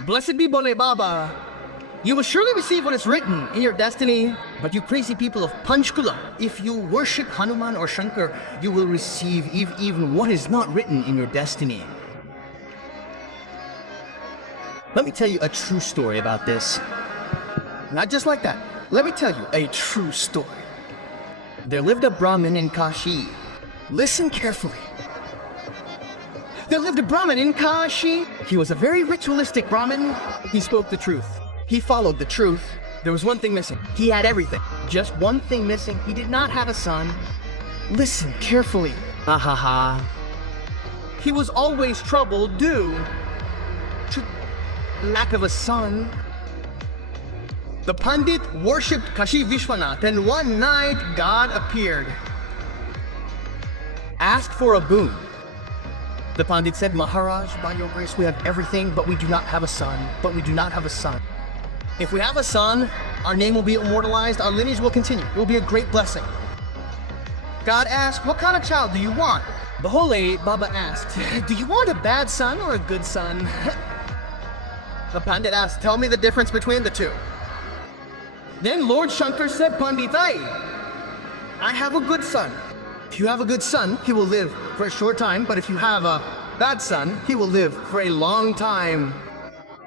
Blessed be Bole Baba. You will surely receive what is written in your destiny, but you crazy people of Panchkula, if you worship Hanuman or Shankar, you will receive even what is not written in your destiny. Let me tell you a true story about this. Not just like that. Let me tell you a true story. There lived a Brahmin in Kashi. Listen carefully. There lived a Brahmin in Kashi. He was a very ritualistic Brahmin. He spoke the truth. He followed the truth. There was one thing missing. He had everything. Just one thing missing. He did not have a son. Listen carefully. Ha ha ha. He was always troubled due to lack of a son. The Pandit worshipped Kashi Vishwanath, and one night God appeared. Asked for a boon. The Pandit said, Maharaj, by your grace we have everything, but we do not have a son. But we do not have a son. If we have a son, our name will be immortalized, our lineage will continue. It will be a great blessing. God asked, what kind of child do you want? The Holy Baba asked, do you want a bad son or a good son? The Pandit asked, tell me the difference between the two. Then Lord Shankar said, Panditai, I have a good son. If you have a good son, he will live for a short time, but if you have a bad son, he will live for a long time.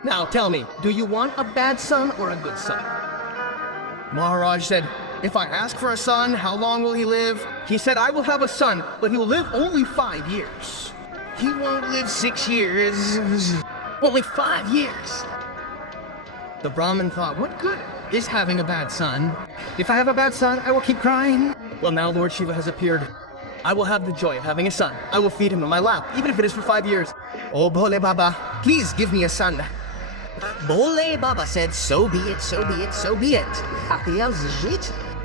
Now tell me, do you want a bad son or a good son? Maharaj said, if I ask for a son, how long will he live? He said, I will have a son, but he will live only 5 years. He won't live 6 years. Only 5 years. The Brahmin thought, what good is having a bad son? If I have a bad son, I will keep crying. Well, now Lord Shiva has appeared. I will have the joy of having a son. I will feed him in my lap, even if it is for 5 years. Oh, Bole Baba, please give me a son. Bole Baba said, so be it, so be it, so be it.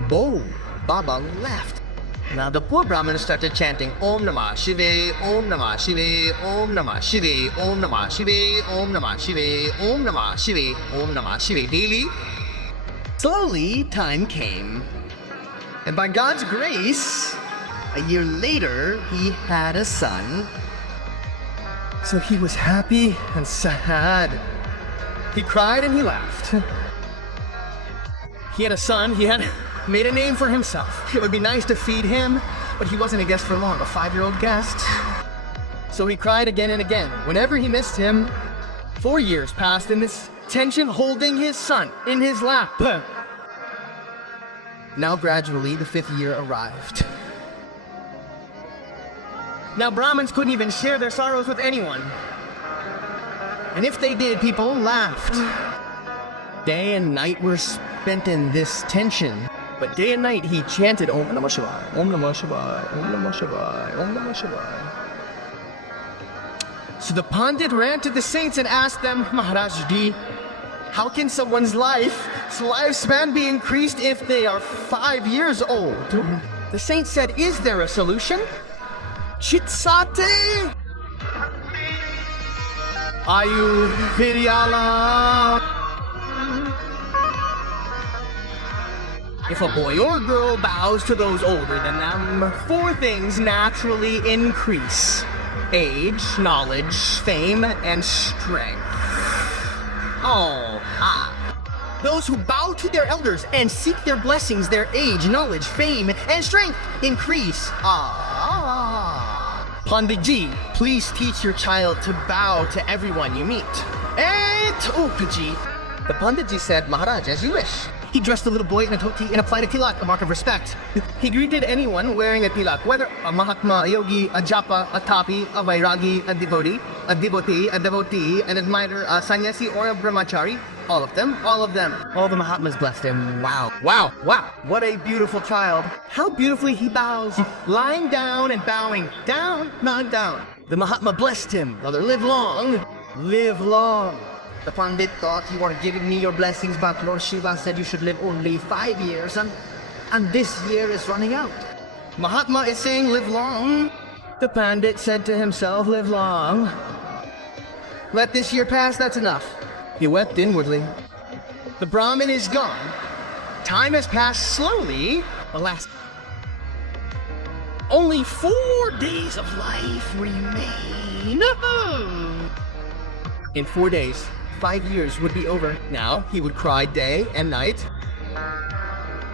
Bole Baba left. Now the poor Brahmin started chanting, Om Namah Shive, Om Namah Shive, Om Namah Shive, Om Namah Shive, Om Namah Shive, Om Namah Shive, Om Namah Shive daily. Slowly, time came. And by God's grace, a year later, he had a son. So he was happy and sad. He cried and he laughed. He had a son, he had made a name for himself. It would be nice to feed him, but he wasn't a guest for long, a 5-year-old guest. So he cried again and again. Whenever he missed him, 4 years passed in this tension, holding his son in his lap. Now gradually, the 5th year arrived. Now Brahmins couldn't even share their sorrows with anyone. And if they did, people laughed. Day and night were spent in this tension. But day and night he chanted Om Namah Shivaya, Om Namah Shivaya, Om Namah Shivaya, Om Namah Shivaya. So the Pandit ran to the saints and asked them, Maharaj Ji, how can someone's lifespan be increased if they are 5 years old? The saint said, is there a solution? Chitsate Ayu Viryala. If a boy or girl bows to those older than them, 4 things naturally increase: age, knowledge, fame, and strength. Those who bow to their elders and seek their blessings, their age, knowledge, fame, and strength increase. Panditji, please teach your child to bow to everyone you meet. Upaji. The Panditji said, Maharaj, as you wish. He dressed the little boy in a dhoti and applied a tilak, a mark of respect. He greeted anyone wearing a tilak, whether a Mahatma, a Yogi, a Japa, a Tapi, a Vairagi, a devotee, an admirer, a sannyasi, or a brahmachari. All of them. All the Mahatmas blessed him. Wow. What a beautiful child. How beautifully he bows, lying down and bowing. Down, not down. The Mahatma blessed him. Brother, live long. Live long. The Pandit thought, you are giving me your blessings, but Lord Shiva said you should live only 5 years, and this year is running out. Mahatma is saying live long. The Pandit said to himself, live long. Let this year pass, that's enough. He wept inwardly. The Brahmin is gone. Time has passed slowly. Alas, only 4 days of life remain. In 4 days, 5 years would be over. Now he would cry day and night.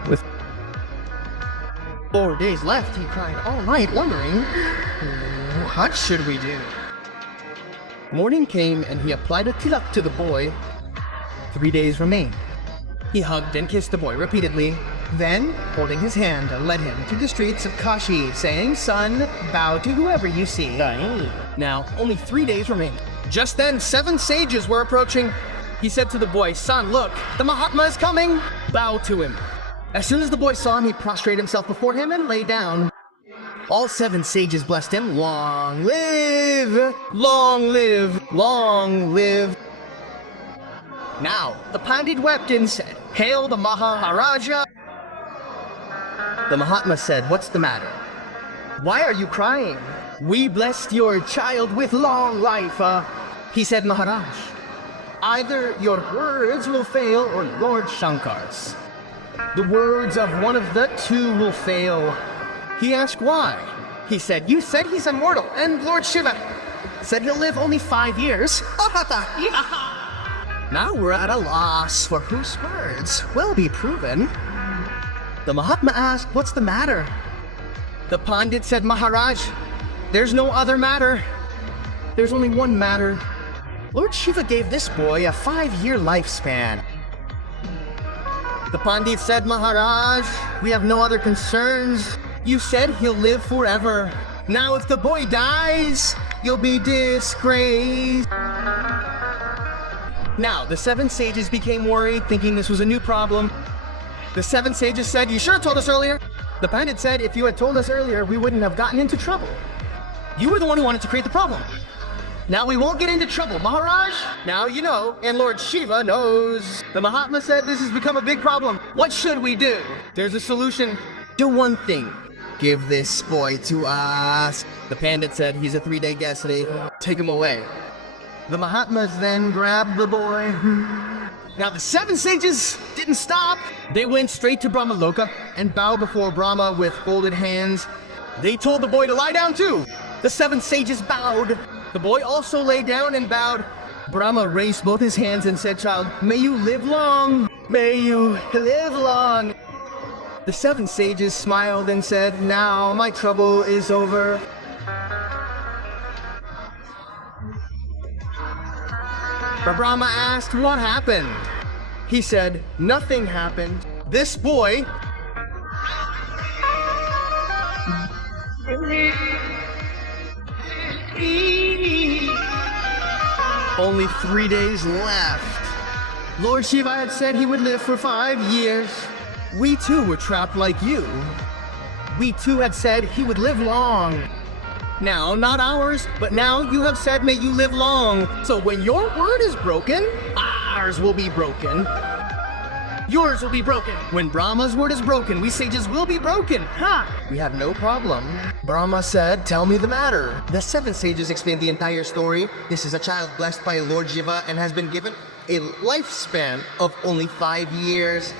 With 4 days left, he cried all night, wondering, what should we do? Morning came and he applied a tilak to the boy. 3 days remained. He hugged and kissed the boy repeatedly. Then, holding his hand, led him to the streets of Kashi, saying, "Son, bow to whoever you see." Now, only 3 days remained. Just then, 7 sages were approaching. He said to the boy, "Son, look, the Mahatma is coming. Bow to him." As soon as the boy saw him, he prostrated himself before him and lay down. All 7 sages blessed him. "Long live! Long live! Long live!" Now, the Pandit wept and said, "Hail the Maharaja!" The Mahatma said, "What's the matter? Why are you crying?" "We blessed your child with long life." He said, "Maharaj, either your words will fail or Lord Shankar's. The words of one of the two will fail." He asked why. He said, "You said he's immortal, and Lord Shiva said he'll live only 5 years. Now we're at a loss for whose words will be proven." The Mahatma asked, "What's the matter?" The Pandit said, "Maharaj, there's no other matter. There's only one matter. Lord Shiva gave this boy a 5-year lifespan." The Pandit said, "Maharaj, we have no other concerns. You said he'll live forever. Now if the boy dies, you'll be disgraced." Now, the 7 sages became worried, thinking this was a new problem. The 7 sages said, "You should have told us earlier." The Pandit said, "If you had told us earlier, we wouldn't have gotten into trouble. You were the one who wanted to create the problem. Now we won't get into trouble, Maharaj. Now you know, and Lord Shiva knows." The Mahatma said, "This has become a big problem. What should we do?" "There's a solution. Do one thing. Give this boy to us." The Pandit said, "He's a 3-day guest today. Take him away." The Mahatmas then grabbed the boy. Now the 7 sages didn't stop. They went straight to Brahmaloka and bowed before Brahma with folded hands. They told the boy to lie down too. The 7 sages bowed. The boy also lay down and bowed. Brahma raised both his hands and said, "Child, may you live long. May you live long." The 7 sages smiled and said, "Now my trouble is over." But Brahma asked, "What happened?" He said, "Nothing happened. This boy only 3 days left. Lord Shiva had said he would live for 5 years. We too were trapped like you. We too had said he would live long. Now, not ours, but now you have said, may you live long. So when your word is broken, ours will be broken. Yours will be broken. When Brahma's word is broken, we sages will be broken. Ha! We have no problem." Brahma said, "Tell me the matter." The 7 sages explained the entire story. This is a child blessed by Lord Shiva and has been given a lifespan of only 5 years.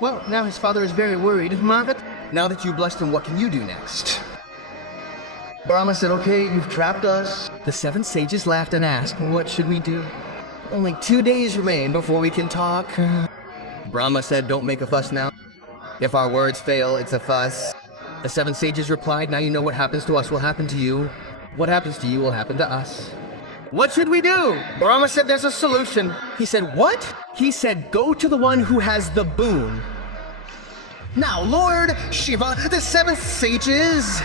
Well, now his father is very worried. Mahat, now that you blessed him, what can you do next? Brahma said, "Okay, you've trapped us." The 7 sages laughed and asked, "What should we do? Only 2 days remain before we can talk." Brahma said, "Don't make a fuss now. If our words fail, it's a fuss." The 7 sages replied, "Now you know what happens to us will happen to you. What happens to you will happen to us. What should we do?" Brahma said, "There's a solution." He said, "What?" He said, "Go to the one who has the boon." Now Lord Shiva, the 7 sages,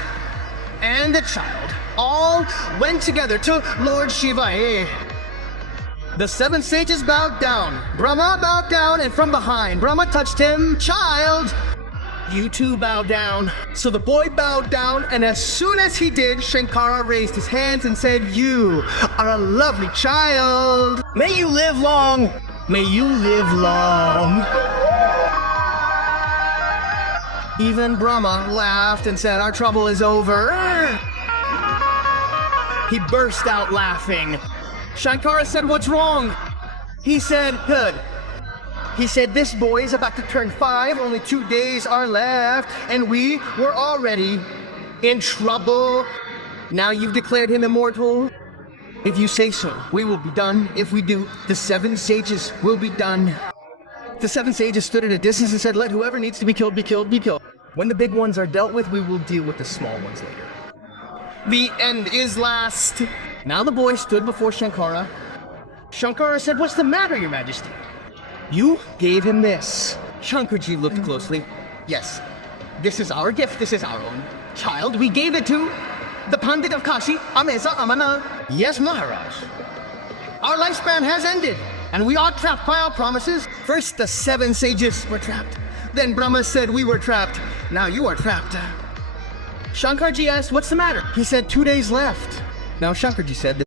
and the child all went together to Lord Shiva. The 7 sages bowed down. Brahma bowed down, and from behind, Brahma touched him. "Child, you too bow down." So the boy bowed down, and as soon as he did, Shankara raised his hands and said, "You are a lovely child. May you live long. May you live long." Even Brahma laughed and said, "Our trouble is over." He burst out laughing. Shankara said, "What's wrong?" He said, "Good." He said, "This boy is about to turn 5, only 2 days are left, and we were already in trouble. Now you've declared him immortal. If you say so, we will be done. If we do, the 7 sages will be done. The 7 sages stood at a distance and said, let whoever needs to be killed, be killed, be killed. When the big ones are dealt with, we will deal with the small ones later. The end is last. Now the boy stood before Shankara. Shankara said, what's the matter, your majesty? You gave him this. Shankarji looked closely. Yes, this is our gift, this is our own. Child, we gave it to the Pandit of Kashi, Amesa Amana. Yes, Maharaj. Our lifespan has ended, and we are trapped by our promises. First, the 7 sages were trapped. Then Brahma said we were trapped. Now you are trapped. Shankarji asked, what's the matter? He said, 2 days left. Now Shankarji said that